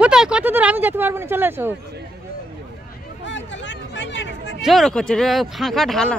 কোথায় কত দূর আমি যেতে পারবো না, চলে এসো। জোর করছে ফাঁকা ঢালা।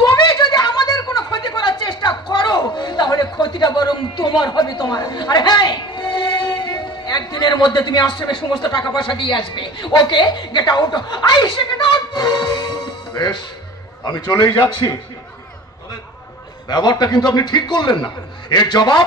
তুমি যদি আমাদের কোনো ক্ষতি করার চেষ্টা করো তাহলে ক্ষতিটা বরং তোমার হবে তোমার। আর হ্যাঁ, একদিনের মধ্যে তুমি আশ্রমে সমস্ত টাকা পয়সা দিয়ে আসবে। Okay, get out. I say get out. বেশ, আমি চলেই যাচ্ছি। ব্যবহারটা কিন্তু আপনি ঠিক করলেন না। এর জবাব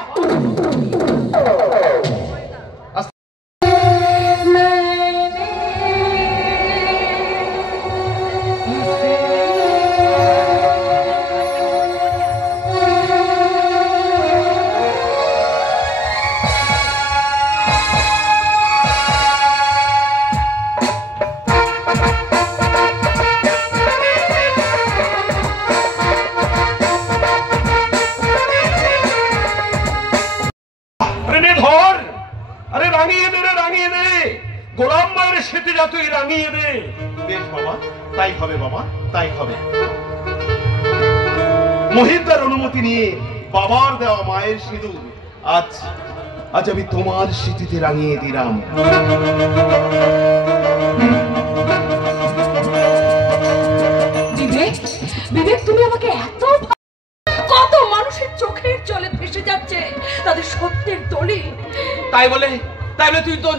গোলাম মায়ের সেতে যা তুই রাঙিয়ে দে। বেশ বাবা, তাই হবে বাবা, তাই হবে। মহিদার অনুমতি নিয়ে বাবার দেওয়া মায়ের সিঁদুর আজ আমি তোমার স্মৃতিতে রাঙিয়ে দিলাম। বিবেক, বিবেক, তুমি আমাকে এত, কত মানুষের চোখের জলে ভেসে যাচ্ছে তাদের সত্যের দলিল। তাই বলে তুই তো